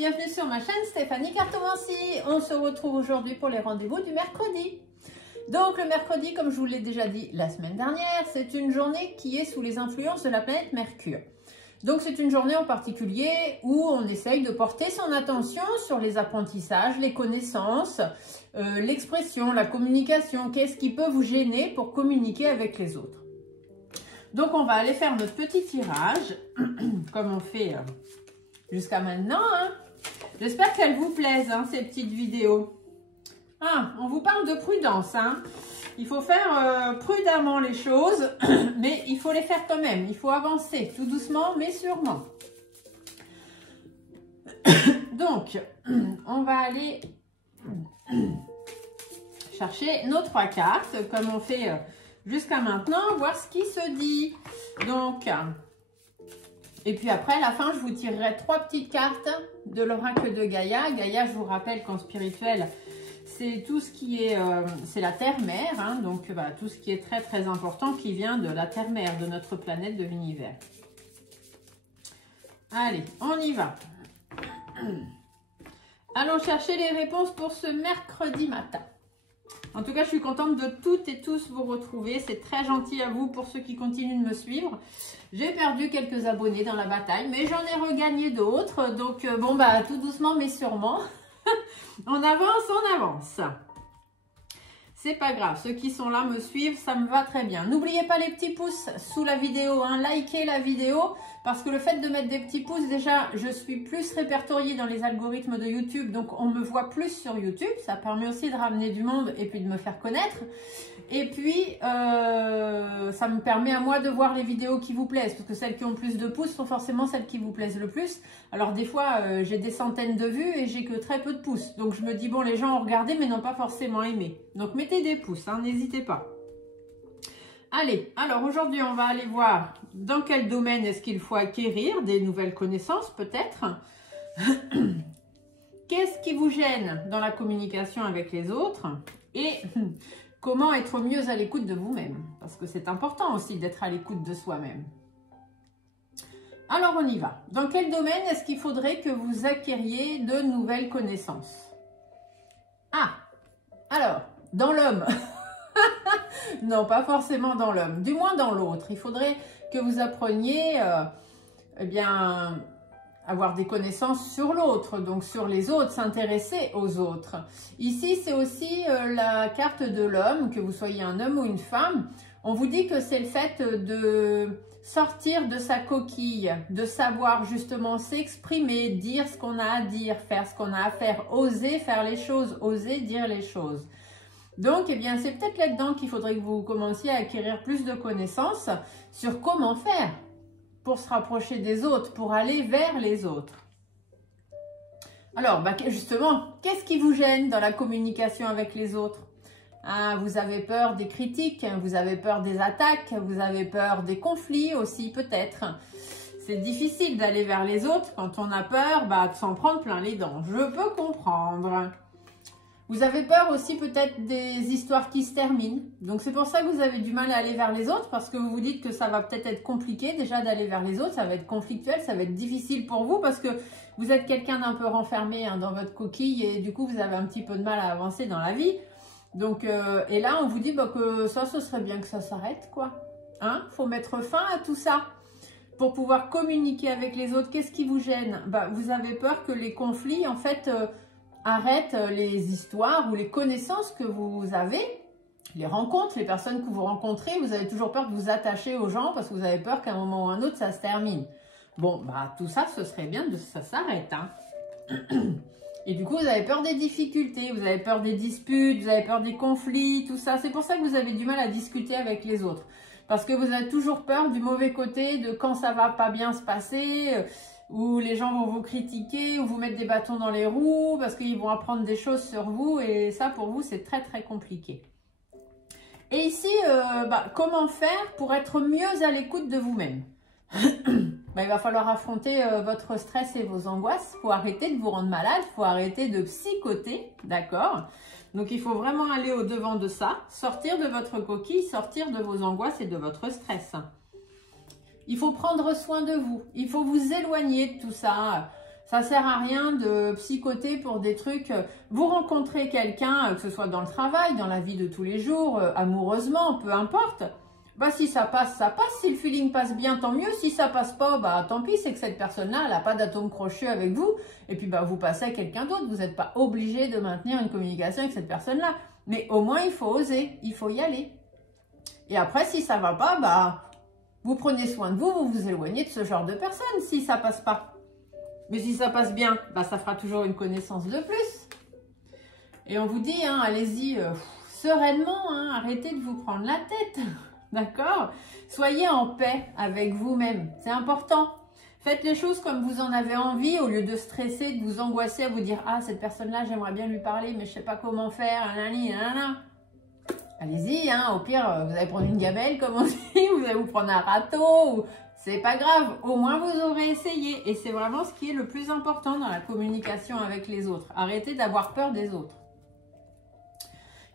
bienvenue sur ma chaîne Stéphanie Cartomancie. On se retrouve aujourd'hui pour les rendez-vous du mercredi. Donc le mercredi, comme je vous l'ai déjà dit la semaine dernière, c'est une journée qui est sous les influences de la planète Mercure. Donc c'est une journée en particulier où on essaye de porter son attention sur les apprentissages, les connaissances, l'expression, la communication. Qu'est-ce qui peut vous gêner pour communiquer avec les autres? Donc on va aller faire notre petit tirage, comme on fait jusqu'à maintenant. Hein. J'espère qu'elles vous plaisent, hein, ces petites vidéos. Ah, on vous parle de prudence. Hein. Il faut faire prudemment les choses, mais il faut les faire quand même. Il faut avancer tout doucement, mais sûrement. Donc, on va aller chercher nos 3 cartes, comme on fait jusqu'à maintenant, voir ce qui se dit. Donc, et puis après, à la fin, je vous tirerai 3 petites cartes de l'oracle de Gaïa. Gaïa, je vous rappelle qu'en spirituel, c'est tout ce qui est, c'est la terre-mère, hein, donc voilà, tout ce qui est très très important qui vient de la terre-mère, de notre planète, de l'univers. Allez, on y va. Allons chercher les réponses pour ce mercredi matin. En tout cas, je suis contente de toutes et tous vous retrouver. C'est très gentil à vous pour ceux qui continuent de me suivre. J'ai perdu quelques abonnés dans la bataille, mais j'en ai regagné d'autres. Donc, bon, bah, tout doucement, mais sûrement. On avance, on avance. C'est pas grave. Ceux qui sont là me suivent, ça me va très bien. N'oubliez pas les petits pouces sous la vidéo. Hein. Likez la vidéo. Parce que le fait de mettre des petits pouces, déjà, je suis plus répertoriée dans les algorithmes de YouTube. Donc, on me voit plus sur YouTube. Ça permet aussi de ramener du monde et puis de me faire connaître. Et puis, ça me permet à moi de voir les vidéos qui vous plaisent. Parce que celles qui ont plus de pouces sont forcément celles qui vous plaisent le plus. Alors, des fois, j'ai des centaines de vues et j'ai que très peu de pouces. Donc, je me dis, bon, les gens ont regardé mais n'ont pas forcément aimé. Donc, mettez des pouces, hein, n'hésitez pas. Allez, alors aujourd'hui, on va aller voir dans quel domaine est-ce qu'il faut acquérir des nouvelles connaissances, peut-être. Qu'est-ce qui vous gêne dans la communication avec les autres? Et comment être mieux à l'écoute de vous-même? Parce que c'est important aussi d'être à l'écoute de soi-même. Alors, on y va. Dans quel domaine est-ce qu'il faudrait que vous acquériez de nouvelles connaissances? Ah, alors, dans l'homme. Non, pas forcément dans l'homme, du moins dans l'autre. Il faudrait que vous appreniez, eh bien, avoir des connaissances sur l'autre, donc sur les autres, s'intéresser aux autres. Ici, c'est aussi la carte de l'homme, que vous soyez un homme ou une femme. On vous dit que c'est le fait de sortir de sa coquille, de savoir justement s'exprimer, dire ce qu'on a à dire, faire ce qu'on a à faire, oser faire les choses, oser dire les choses. Donc, eh bien, c'est peut-être là-dedans qu'il faudrait que vous commenciez à acquérir plus de connaissances sur comment faire pour se rapprocher des autres, pour aller vers les autres. Alors, bah, justement, qu'est-ce qui vous gêne dans la communication avec les autres? Ah, vous avez peur des critiques, vous avez peur des attaques, vous avez peur des conflits aussi peut-être. C'est difficile d'aller vers les autres quand on a peur de s'en prendre plein les dents. Je peux comprendre. Vous avez peur aussi peut-être des histoires qui se terminent. Donc c'est pour ça que vous avez du mal à aller vers les autres, parce que vous vous dites que ça va peut-être être compliqué déjà d'aller vers les autres, ça va être conflictuel, ça va être difficile pour vous, parce que vous êtes quelqu'un d'un peu renfermé hein, dans votre coquille, et du coup vous avez un petit peu de mal à avancer dans la vie. Donc, et là on vous dit que ça, ce serait bien que ça s'arrête, quoi. Hein? Faut mettre fin à tout ça. Pour pouvoir communiquer avec les autres, qu'est-ce qui vous gêne? Vous avez peur que les conflits, en fait... arrête les histoires ou les connaissances que vous avez, les rencontres, les personnes que vous rencontrez, vous avez toujours peur de vous attacher aux gens parce que vous avez peur qu'à un moment ou un autre, ça se termine. Bon, tout ça, ce serait bien que ça s'arrête. Hein. Et du coup, vous avez peur des difficultés, vous avez peur des disputes, vous avez peur des conflits, tout ça. C'est pour ça que vous avez du mal à discuter avec les autres. Parce que vous avez toujours peur du mauvais côté, de quand ça va pas bien se passer... où les gens vont vous critiquer, ou vous mettre des bâtons dans les roues, parce qu'ils vont apprendre des choses sur vous, et ça, pour vous, c'est très, très compliqué. Et ici, comment faire pour être mieux à l'écoute de vous-même? Il va falloir affronter votre stress et vos angoisses. Il faut arrêter de vous rendre malade, il faut arrêter de psychoter, d'accord? Donc, il faut vraiment aller au-devant de ça, sortir de votre coquille, sortir de vos angoisses et de votre stress. Il faut prendre soin de vous. Il faut vous éloigner de tout ça. Ça sert à rien de psychoter pour des trucs. Vous rencontrez quelqu'un, que ce soit dans le travail, dans la vie de tous les jours, amoureusement, peu importe. Bah, si ça passe, ça passe. Si le feeling passe bien, tant mieux. Si ça passe pas, bah, tant pis, c'est que cette personne-là, elle n'a pas d'atome crochu avec vous. Et puis, bah, vous passez à quelqu'un d'autre. Vous n'êtes pas obligé de maintenir une communication avec cette personne-là. Mais au moins, il faut oser. Il faut y aller. Et après, si ça va pas, bah, vous prenez soin de vous. Vous vous éloignez de ce genre de personne si ça passe pas. Mais si ça passe bien, bah, ça fera toujours une connaissance de plus. Et on vous dit, hein, allez-y sereinement. Hein, arrêtez de vous prendre la tête. D'accord? Soyez en paix avec vous-même. C'est important. Faites les choses comme vous en avez envie au lieu de stresser, de vous angoisser, à vous dire « Ah, cette personne-là, j'aimerais bien lui parler, mais je ne sais pas comment faire. » Allez-y, hein, au pire, vous allez prendre une gamelle, comme on dit, vous allez vous prendre un râteau. C'est pas grave. Au moins, vous aurez essayé. Et c'est vraiment ce qui est le plus important dans la communication avec les autres. Arrêtez d'avoir peur des autres.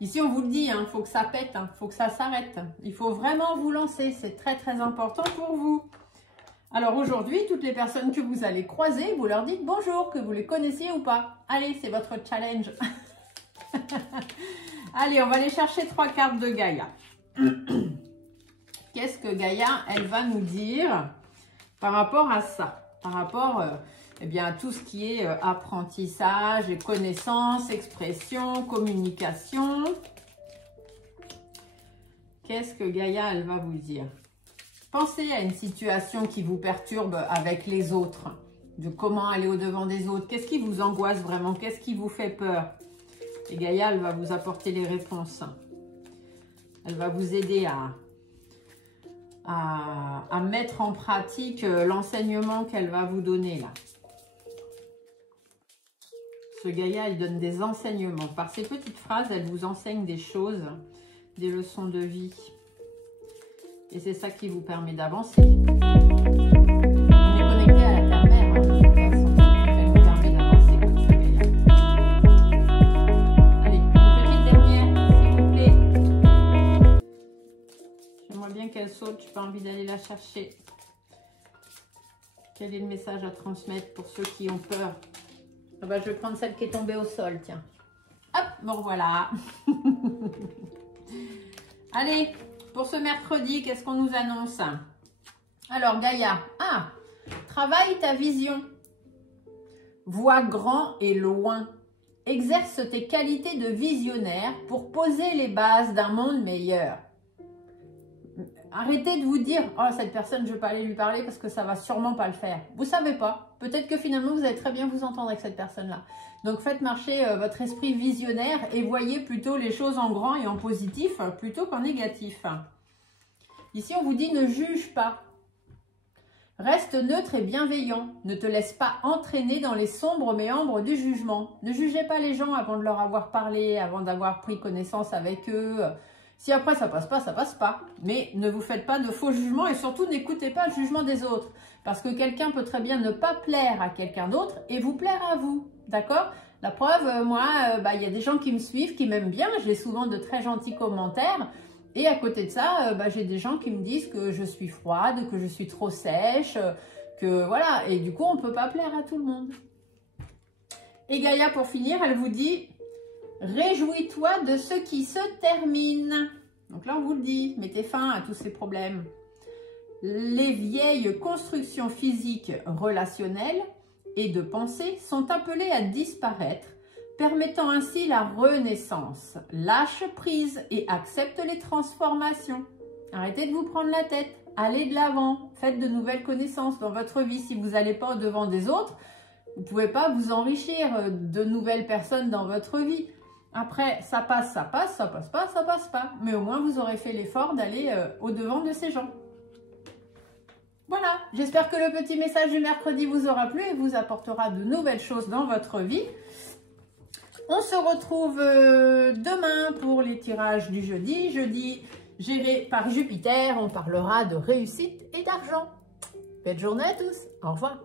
Ici, on vous le dit, il faut que ça pète, il faut que ça s'arrête. Il faut vraiment vous lancer, c'est très très important pour vous. Alors aujourd'hui, toutes les personnes que vous allez croiser, vous leur dites bonjour, que vous les connaissiez ou pas. Allez, c'est votre challenge. Allez, on va aller chercher 3 cartes de Gaïa. Qu'est-ce que Gaïa, elle va nous dire par rapport à ça? Par rapport eh bien, à tout ce qui est apprentissage, et connaissances, expression, communication. Qu'est-ce que Gaïa, elle va vous dire? Pensez à une situation qui vous perturbe avec les autres. De comment aller au-devant des autres. Qu'est-ce qui vous angoisse vraiment? Qu'est-ce qui vous fait peur? Et Gaïa, elle va vous apporter les réponses. Elle va vous aider à mettre en pratique l'enseignement qu'elle va vous donner là. Ce Gaïa, elle donne des enseignements. Par ces petites phrases, elle vous enseigne des choses, des leçons de vie. Et c'est ça qui vous permet d'avancer. On est connecté à la terre-mère, de toute façon. Elle vous permet d'avancer comme ce Gaïa. Allez, une petite dernière, s'il vous plaît. J'aimerais bien qu'elle saute, je n'ai pas envie d'aller la chercher. Quel est le message à transmettre pour ceux qui ont peur? Ah bah, je vais prendre celle qui est tombée au sol, tiens. Hop, bon voilà. Allez, pour ce mercredi, qu'est-ce qu'on nous annonce? Alors Gaïa, travaille ta vision. Vois grand et loin. Exerce tes qualités de visionnaire pour poser les bases d'un monde meilleur. Arrêtez de vous dire « Oh, cette personne, je ne vais pas aller lui parler parce que ça ne va sûrement pas le faire. » Vous ne savez pas. Peut-être que finalement, vous allez très bien vous entendre avec cette personne-là. Donc, faites marcher votre esprit visionnaire et voyez plutôt les choses en grand et en positif plutôt qu'en négatif. Ici, on vous dit « Ne juge pas. Reste neutre et bienveillant. Ne te laisse pas entraîner dans les sombres méandres du jugement. Ne jugez pas les gens avant de leur avoir parlé, avant d'avoir pris connaissance avec eux. » Si après ça passe pas, ça passe pas. Mais ne vous faites pas de faux jugements et surtout n'écoutez pas le jugement des autres. Parce que quelqu'un peut très bien ne pas plaire à quelqu'un d'autre et vous plaire à vous. D'accord? La preuve, moi, y a des gens qui me suivent, qui m'aiment bien. J'ai souvent de très gentils commentaires. Et à côté de ça, j'ai des gens qui me disent que je suis froide, que je suis trop sèche, que voilà. Et du coup, on ne peut pas plaire à tout le monde. Et Gaïa, pour finir, elle vous dit... Réjouis-toi de ce qui se termine. Donc là, on vous le dit, mettez fin à tous ces problèmes. Les vieilles constructions physiques relationnelles et de pensée sont appelées à disparaître, permettant ainsi la renaissance. Lâche prise et accepte les transformations. Arrêtez de vous prendre la tête. Allez de l'avant. Faites de nouvelles connaissances dans votre vie. Si vous n'allez pas au-devant des autres, vous ne pouvez pas vous enrichir de nouvelles personnes dans votre vie. Après, ça passe, ça passe, ça passe pas, ça passe pas. Mais au moins, vous aurez fait l'effort d'aller au-devant de ces gens. Voilà, j'espère que le petit message du mercredi vous aura plu et vous apportera de nouvelles choses dans votre vie. On se retrouve demain pour les tirages du jeudi. Jeudi géré par Jupiter, on parlera de réussite et d'argent. Belle journée à tous, au revoir.